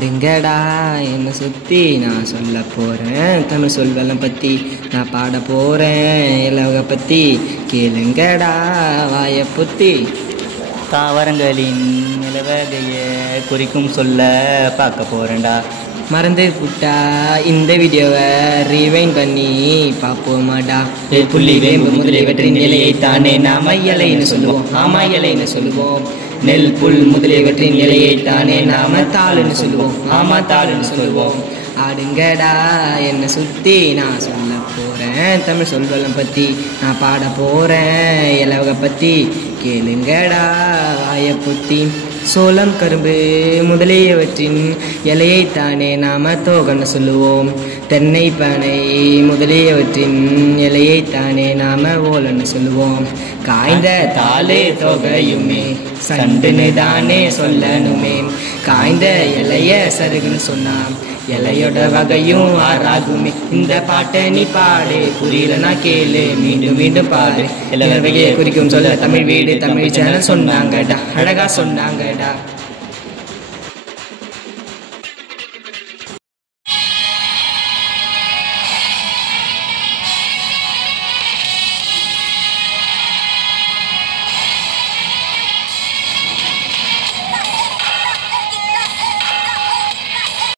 ஆடுங்கடா என்னை சுற்றி நான் சொல்ல போகிறேன். தமிழ் சொல்வெல்லாம் பற்றி நான் பாட போகிறேன். இலவக பற்றி கேளுங்கடா வாயை புத்தி. தாவரங்களின் நிலவகையை குறிக்கும் சொல்ல பார்க்க போகிறேன்டா. மறந்து விட்டா இந்த வீடியோவை ரீவைண்ட் பண்ணி பார்ப்போமாடா. புள்ளி வேம்பு முதலியவற்றின் நிலையைத்தானே நாம இலைன்னு சொல்லுவோம். ஆமா இலைன்னு சொல்லுவோம். நெல் புல் முதலியவற்றின் நிலையைத்தானே நாம தாளுன்னு சொல்லுவோம். ஆமா தாளுன்னு சொல்லுவோம். ஆடுங்கடா என்னை சுற்றி நான் சொல்ல போகிறேன். தமிழ் சொல்வெல்லாம் பற்றி நான் பாட போகிறேன். இலவக பற்றி கேளுங்கடா வாயை புத்தி. சோளம் கரும்பு முதலியவற்றின் இலையைத்தானே நாம தோகன்னு சொல்லுவோம். தென்னை பனை முதலியவற்றின் இலையைத்தானே நாம ஓலன்னு சொல்லுவோம். காய்ந்த தாளே தொகையுமே சண்டுன்னு தானே சொல்லணுமே. காய்ந்த இலைய சருகுன்னு சொன்னான் இலையோட வகையும் ஆறாகுமே. இந்த பாட்டை நீ பாடு, புரியலனா கேளு, மீண்டும் மீண்டும் பாடு. இலை வகையை குறிக்கும் சொல்ல தமிழ் வீடு தமிழ் சேனல் சொன்னாங்கடா, அழகா சொன்னாங்கடா.